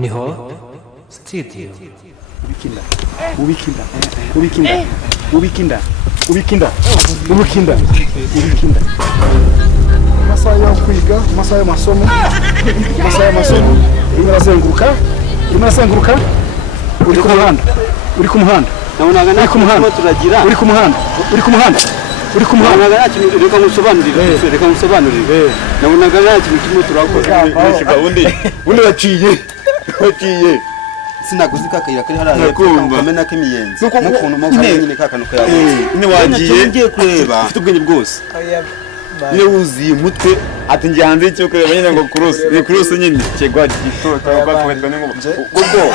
niho studio. Ubikinda. Amasaha yo kwiga, amasaha y'amasomo. Urazenguruka. Uri ku muhanda. Nabonaga nta kintu turagira. Uri ku muhanda. Nabonaga nta kintu reka musobanurire. Nabonaga nta kintu kimwe turakora. Undi waciye. Sinaguzi kakayira kari hariya kamena k'imiyenzi. N'ukuntu mo nyine kakanuka yawe. Ine wagiye ngiye kureba. Ufite ubwenge bwose. Ile wuziye umutwe ati ngiye hanze cyo kureba nyine ngo cross nyine kigwa gito twakwetwa ngo ubwo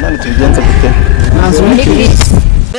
nani tubigenza gute.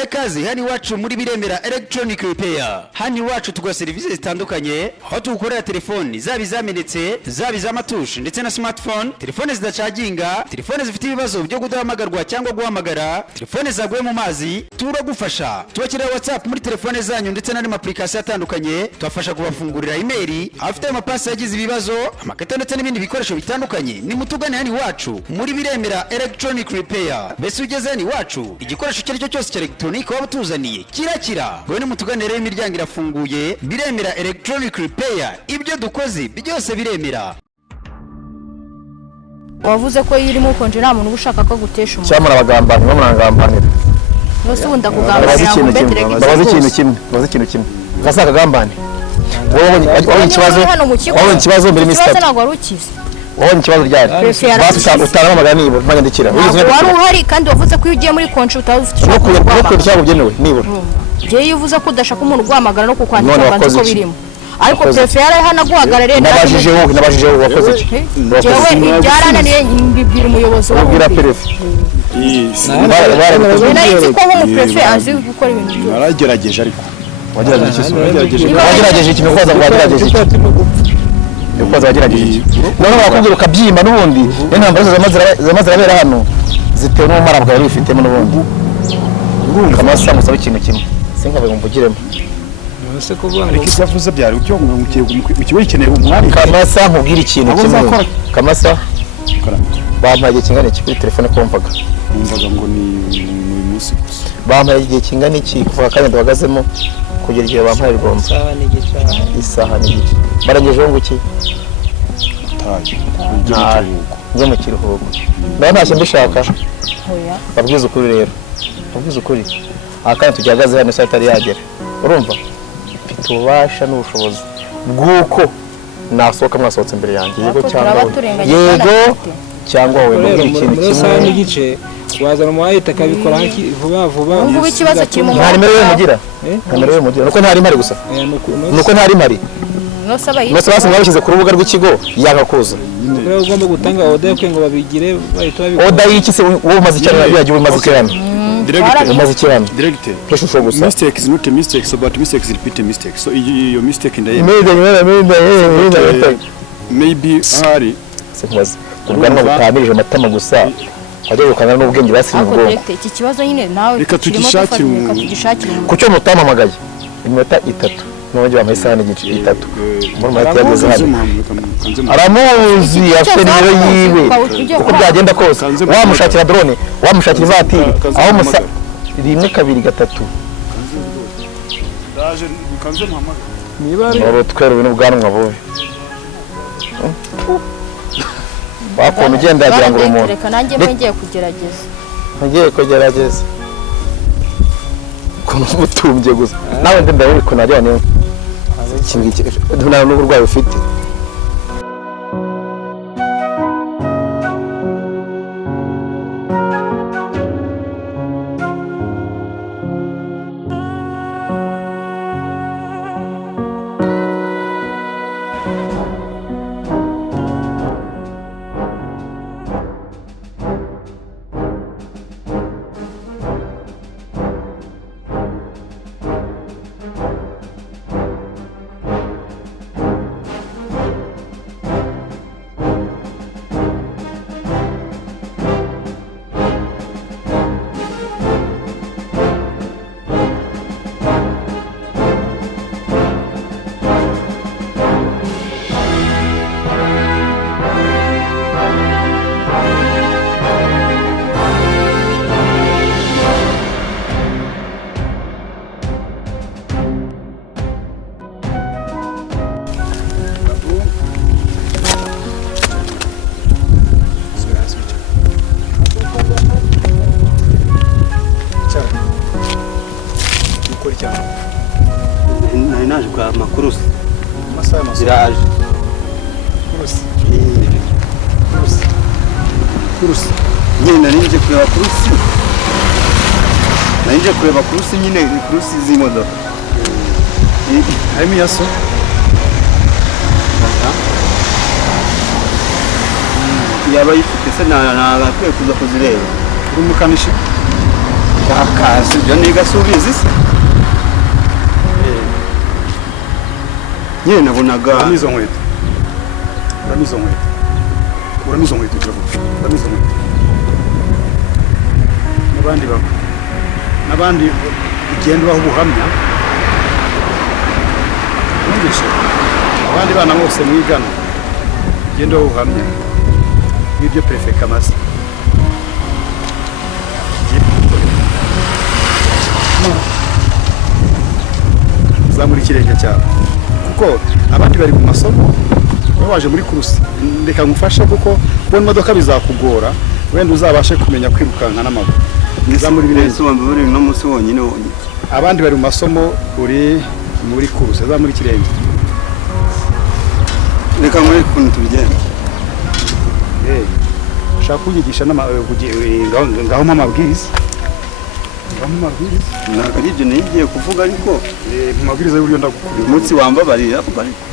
Ekazi hani wacu muri biremera electronic repair. Hani wacu tugwa services zitandukanye aho tugukorera telefoni zaba izamenetse zaba iz'amatushe ndetse na smartphone, telefone zidacaginga, telefone zifite ibibazo byo kudahamagarwa cyangwa guhamagara, telefone zaguye mu mazi, turagufasha. Tubakirira WhatsApp muri telefone zanyu ndetse n'andi application atandukanye, tubafasha kubafungurira email, afite amapasi yagize ibibazo, amakata ndetse n'ibindi bikoresho bitandukanye. Ni mutugane hani wacu muri biremera electronic repair. Bese ugeze hani wacu igikoresho cyari cyose cya electronic waba tuzaniye kirakira. Gwe n'umutuganire imiryango irafunguye. Biremera electronic repair, ibyo dukoze byose biremera. Wavuze ko iyo urimo konje nta muntu ushaka ko gutesha umuntu. Cyamara abagambana, bamurangambanira. Nose wunda kugambanira ngo mbetere gizo. Babaze ikintu kimwe. Gasaka gambane. Wowe ikibazo muri Mr. Ikibazo nagwa rukize. Wowe ikibazo ryari? Basi utara amagana nibo mpanyandikira. Wari uhari kandi wavuze ko iyo ugiye muri konje utazufite. Nuko cyabo byenewe nibura. Je yuvuze ko udashaka umuntu guhamagara no kukwandika kandi ko birimo. Ariko prefe yari hana guhagarare nabajije wakoze iki? Jewe byarananiye mbibwira umuyobozi wa ubwira prefe. Nari ko mu prefe azi gukora ibintu byo. Naragerageje ariko. Wagerageje iki mikoza ngo wagerageje iki? Ukoza wagerageje iki? None wakongera ukabyimba n'ubundi n'intambara zamaze rabera hano zitewe n'umara bwawe bifitemo n'ubundi. Kamasa musaba ikintu kimwe. Sinkabe mvugiremo. Ese kuvuga ngo iki yavuze byari ucyo mukiwe ikeneye umwari. Kamasa nkubwira ikintu kimwe. Kamasa bampaye kingana iki kuri telefone kumvaga. Umvaga ngo ni umunsi gusa. Bampaye igihe kingana iki kuvuga kandi ndabagazemo kugera igihe bampaye rwomba. Isaha n'igice. Barangejeho ngo iki? Njye mu kiruhuko. Ntacyo mbishaka. Hoya. Babwiza ukuri rero. Babwiza ukuri. Akandi tujyagaze hano saa tari yagera. Urumva? Tubasha n'ubushobozi bwuko nasohoka mwasohotse imbere yanjye cyangwa wowe mbwira ikintu kimwe n'igice wazana umuhayita akabikora vuba ngo ikibazo kirimo nta nimero yo mugira nuko ntari mari gusa nuko ntari mari nose basi mwabishyize ku rubuga rw'ikigo yagakuza rero ugomba gutanga order yo ngo babigire bahita babikora order y'iki se wowe umaze cyane yagiye umaze cyane Director. Mistake is not a mistake, so but mistake is repeat a mistake. So your mistake in the maybe hari sekwaza ubwanwa butamirije amatama gusa ajye gukana n'ubwenge basi n'ubwo iki kibazo nyine nawe reka tugishakire kucyo mutamamagaye iminota 3 none bamaye isaha n'igice 3 muri mahita yageze hano aramuzi afite nimero yiwe uko byagenda kose wamushakira drone wamushakira ivatiri aho musa 1 2 3 daje bikanze muhamagara niba ari twero ibintu bwanwa bobe bakona ugenda yagira ngo umuntu reka nanjye ngiye kugerageza kuno butumbye gusa nawe ndende ko najya ne kingi nta n'uburwayi ufite ziraje kurusi nyine narinje kureba kurusi nyine kurusi z'imodoka harimo yaso yaba yifite se nagakwiye kuza kuzireba uri umukanishi akazi ibyo niga si ubizi se nyine nabonaga uramizo nkweto n'abandi ugenda ubaho ubuhamya numvise abandi bana bose mwigana ugenda ubaho ubuhamya bw'ibyo perefeka amaze zamura ikirenge cyawe kuko abandi bari mu masomo wowe waje muri kurusi reka ngufashe kuko kubona imodoka bizakugora wenda uzabashe kumenya kwirukanka n'amaguru zamura ibirenge uri no munsi wonyine abandi bari mu masomo uri muri kurusi zamura ikirenge reka muri kuntu tubigenda ushaka kunyigisha ngaho amabwiriza ntabwo ari ibyo nigiye kuvuga ariko mu mabwiriza y'uburyo ndagukubita uyu munsi wambabarira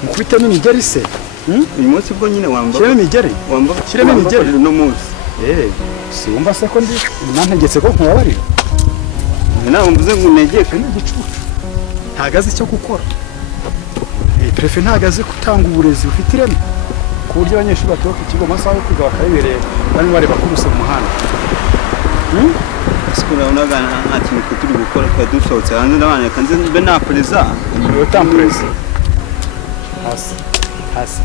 mukubitemo imigeri se uyu munsi bwo nyine shyiramo imigeri shyiramo imigeri uno munsi si wumva se ko ndi nantegetse ko nkubabarira ntabwo mvuze ngo unegeke n'igicucu ntago azi icyo gukora perefe ntago azi gutanga uburezi bufite ireme ku buryo abanyeshuri baturuka ku kigo amasaha yo kwiga bakayibereye barimo bareba kuruse mu muhanda urabona nta kintu turi gukora twari dusohotse hanze n'abana reka nze mbe napereza utampereza hasi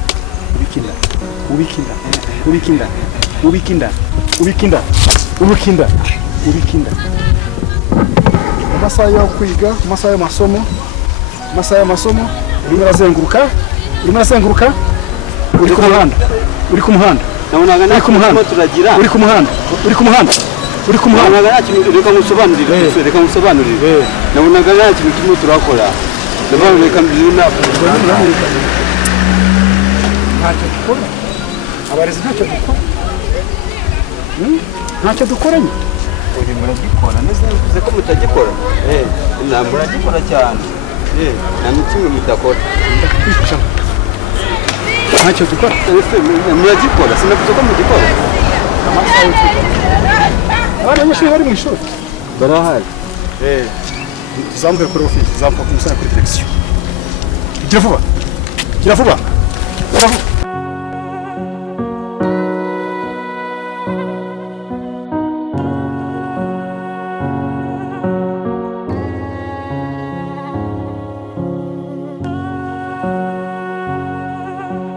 ubikinda amasaha yo kwiga amasaha y'amasomo urimo urazenguruka uri ku muhanda nabonaga nta kintu reka ngusobanurire nabonaga nta kintu turimo turakora ndavuga reka mbizire ntacyo dukora abarezi ntacyo dukoranye uyu muragikora neza bivuze ko mutagikora muragikora cyane nta n'ikimwe mudakora ntacyo dukora muragikora sinavuze ko mugikora abanyeshuri bari mu ishuri barahari tuzamuke kuri ofisi tuzamuka ku musana kuri direkisiyo gira vuba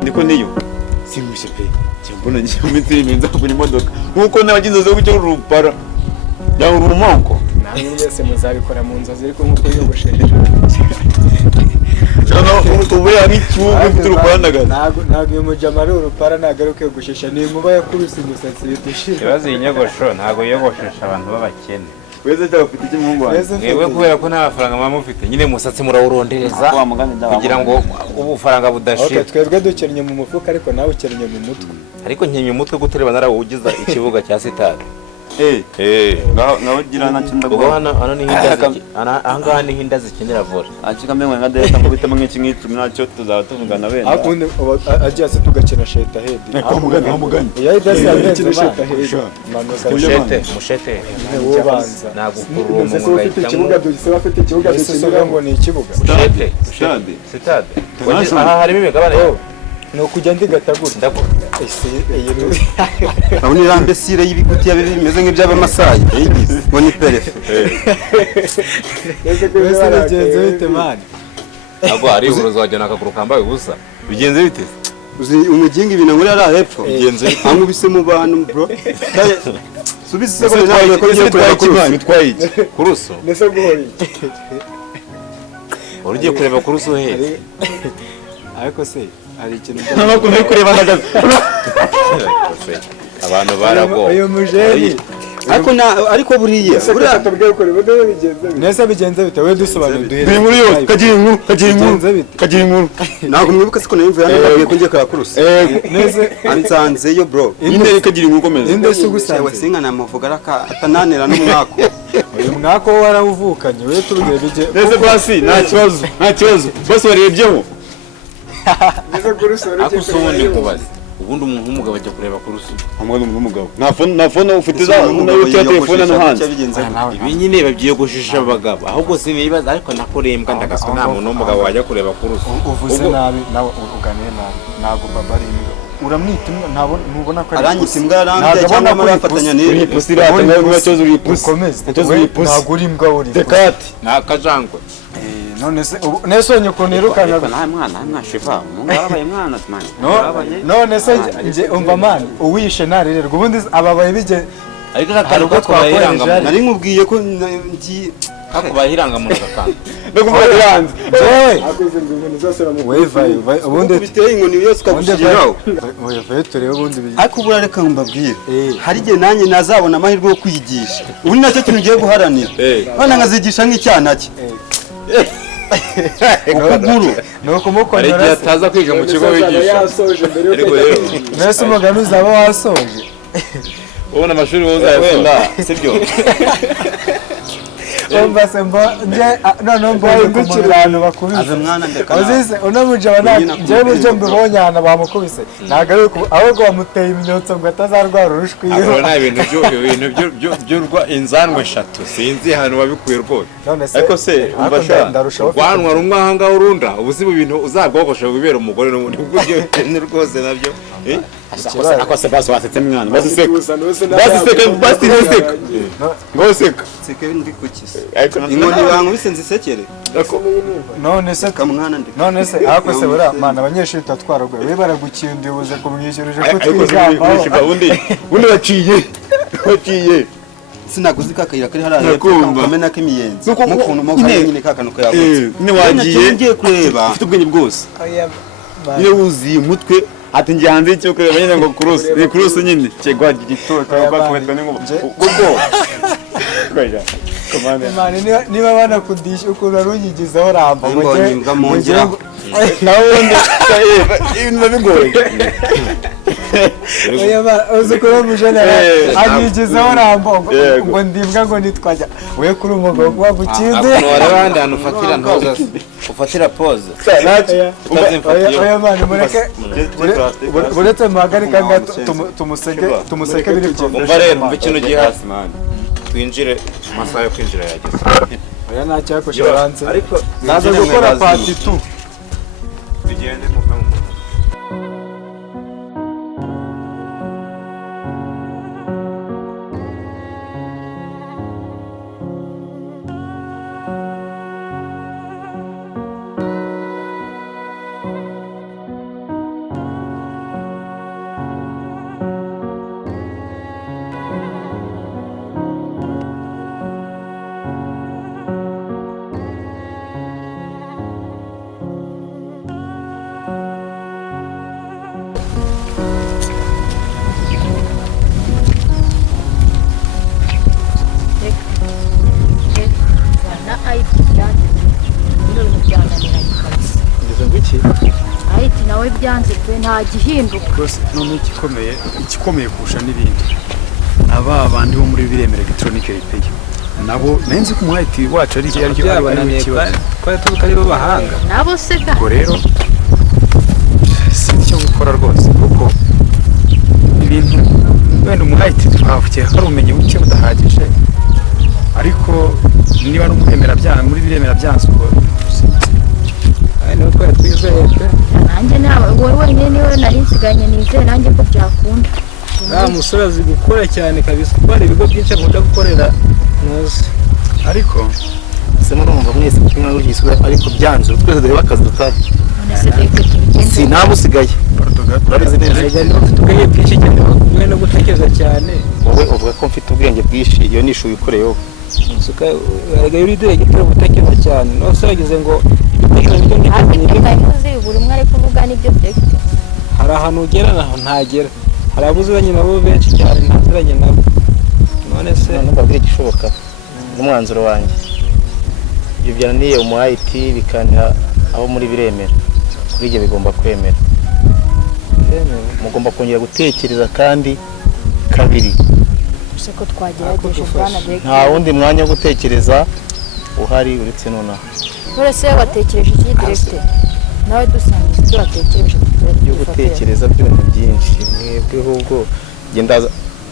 ndiko niyo simushe pe cyambona ngiye iminza kuri imodoka nkuko nabagize zo gucyo rupara ya urumonko namwe mwese muzabikora mu nzozi ariko nkuko yogosheje cyano ubuye ari cyugo turupanaga ntago uyu mujama ari urupara nagaruke gushesha ni muba yakuruse umusatsi yitishije ibaze inyogosho ntago yogoshesha abantu b'abakene weze cyafite iki mu Rwanda mwewe kubera ko nta mafaranga mwa mufite nyine musatsi murawurondereza kugira ngo ubufaranga budashira twebwe dukennye mu mufuka ariko nawe ukennye mu mutwe ariko nkenye umutwe gutereba narawugiza ikibuga cya sitade nawe gira nacyo ubwo hano ni ahangaha niho inda zikenera vore akika mbenga nka data ngo bitamo nk'iki nacyo tuzaba tuvugana bene akundi agiye se tugakina sheta hedi mugani ya idasi yakina sheta hedi mushete ubanza nagukuru mu ufite ikibuga dugise bafite ikibuga dusiga ngo ni ikibuga sitade aha harimo imigabane ni ukujya ndigatagura aho ni rambesire y'ibigutiya bimeze nk'iby'abamasayi ngo ni perefe wese bigenze bite mani ntabwo hari uburozi wajyana akaguru kambaye ubusa bigenze bite uzi umuginga ibintu muri ari hepfo ankubise mu bantu bro subise se ko nawe ko ngiye kureba bitwaye iki kuruso nese guhori ugiye kureba kuruso he ariko se hari ikintu ntabwo nari kureba hagaze abantu barago uyu mujeni ariko buriya nese bigenze bite we dusobanura biri muri yo kagira inkuru ntabwo mwibuka siko nimvuye hano babwiye ko ngiye karakurusi nese ansanzeyo bro inde kagira inkuru komeza inde se gusanze we singa namuvuga atananira n'umwako uyu mwaka wo warawuvukanye we turugiye bije nese basi nta kibazo bose warebyeho akusubundi kubaza ubundi umuntu w'umugabo ajya kureba ku rusu hamwe n'umugabo nta fone ufite za nayo telefone no hanze ibi nyine babyiyogoshesha abagabo ahubwo sinibaza ariko nakurembwa ndagaswa nta muntu w'umugabo wajya kureba ku rusu uvuze nabi nawe uganiye nabi ntabwo baba ari imbwa uramwita imbwa ntubona ko aranyita imbwa arambye cyangwa murafatanya n'iyi pusi rata nayo cyozo uri pusi ntabwo uri imbwa uri dekati nakajangwe none se nesonye ukuntu irukana nta mwana mwashiva mwabaye mwana man none se nje umva man uwishe narirerwa ubundi ababaye bije ariko akarugo twahiranga nari nkubwiye ko ngi akubahiranga mu gakanda ndakuvuga iranze jewe akoze ngo ibintu zose wevaye ubundi biteye inkoni yose ukabishiraho wevaye turebe ubundi ariko ubura reka mbabwire hari igihe nanjye nazabona amahirwe yo kwiyigisha ubu nacyo kintu ngiye guharanira bana nkazigisha nk'icyana cye ukuguru nuko mukondora igihe ataza kwiga mu kigo wigisha ariko rero nese umugani uzaba wasoje ubona amashuri wowe uzayasonda sibyo umva se nje none mboye ndukira abantu bakubise aza mwana ndeka uzize unamuje abana nje buryo mbibonye hana bamukubise ntago ari ahubwo bamuteye imyotso ngo atazarwara urushwi abo nta ibintu by'urwa inzanwe eshatu sinzi hano wabikuye rwose ariko se ndarushaho rwanwa rumwe ahanga urunda ubuzi mu bintu uzagogosha bibera umugore n'ubundi bw'ibyo bintu rwose nabyo akose basi wasetse mwana basi seka ngo seka seke ndi kukisa inkoni bankubise nzisekere none se kamwana ndi none se ako se bura mana abanyeshuri tatwaragwe we baragukindiye ubuze kumwishyurije ko twigamba undi waciye sinaguzi kakayira kari hariya kamena k'imiyenzi n'ukuntu mo nyine kakanuka yavutse ni wagiye ngiye kureba ufite ubwenge bwose niwe wuziye umutwe ati ngiye hanze y'icyo kureba nyine ngo kurusi nyine kigwa gitoto bakwetwa n'inkuba kuko niba banakudisha ukuntu arunyigizaho ramba mu ngira nawundi ibintu bigoye uzi ko mujana anyigizaho ramba ngo ndimbwa ngo nitwajya we kuri umugabo wagukinze warabandi hano ufatira ntoza ufatira pose oya mani mureke buretse muhagarika nga tumuseke biri umva rero umva ikintu gihasi twinjire amasaha yo kwinjira yageze oya ntacyakosha hanze naza gukora party 2 tugende muve mu byanze pe nta gihinduka rwose none igikomeye kurusha n'ibindi aba bandi bo muri biremera electronic repair nabo nenzi ko umuhati wacu ari aryo ari ikibazo kwa tubuka ari bahanga nabo seka ngo rero sinzi cyo gukora rwose kuko ibintu wenda umuhati twavuye hari umenye buke budahagije ariko niba no kwemera byanga muri biremera byanze ubwo niba twari twizeye pe nanjye wowe wenyine niwe nari nsiganye nizeye nanjye ko byakunda musore azi gukora cyane kabisa kuko hari ibigo byinshi akunda gukorera neza ariko se murumva mwese kimwe n'ugisura ariko byanze twese dore bakazi dutahe si namusigaye urabizi neza tugeye byinshi cyane wowe no gutekereza cyane wowe uvuga ko mfite ubwenge bwinshi iyo nishu wikoreyeho suka aragaye uri direge cyo gutekereza cyane no se yagize ngo buri umwe ari kuvuga n'ibyo byose hari ahantu ugera naho ntagera hari abuzuranye nabo benshi cyane ntaziranye nabo none se mbabwire igishoboka n'umwanzuro wanjye ibyo byananiye umu IT bikanira aho muri biremera kuri ibyo bigomba kwemera mugomba kongera gutekereza kandi kabiri ko twagerageje bwana Derek nta wundi mwanya wo gutekereza uhari uretse nonaha none se watekereje iki directeur nawe dusangiye ibyo watekereje byo gutekereza byo ni byinshi mwebwe ahubwo genda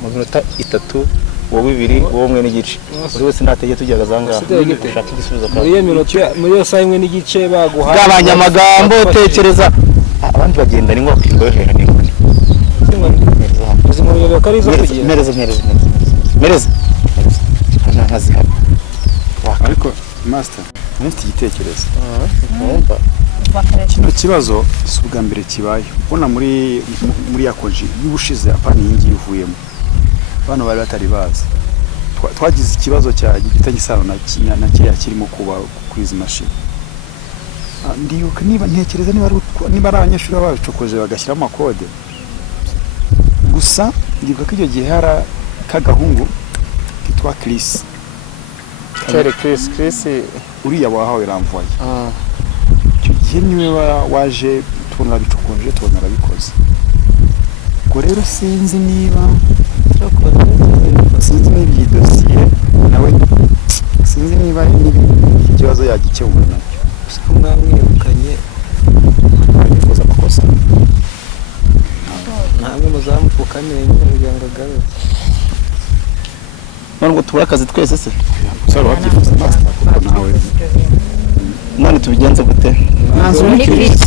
mu minota 3 wowe 2 wowe umwe n'igice buri wese natege tujyaga zanga gushaka igisubizo muri iyo minota muri iyo saa imwe n'igice baguhaye gabanya amagambo tekereza abandi bagenda ni ngombwa kwigohera ni ngombwa ubuzima bwawe karizo kugira mereza ntazihaba ariko master nifite igitekerezo kino kibazo si ubwa mbere kibaye ubona muri yakoji y'ubushize apana iyi ngiyi ivuyemo abantu bari batari bazi twagize ikibazo cya gifitanye isano na kiriya kirimo kuba kuri izi mashini ndibuka niba ntekereza niba ari abanyeshuri babicokoje bagashyiramo amakode gusa ndibuka ko icyo gihe hari kagahungu kitwa Chris uriya wahawe ramvoye icyo gihe niwe waje tubona bicokoje tubona arabikoze ubwo rero sinzi niba iyi dosiye nawe sinzi niba iki kibazo yagikemura nacyo gusa ko mwamwirukanye bifuza amakosa ntabwo muzamupfukamira nyine kugira ngo agaruke none ngo tubura akazi twese se gusa wabyifuza master kuko nawe none tubigenze gute ni Chris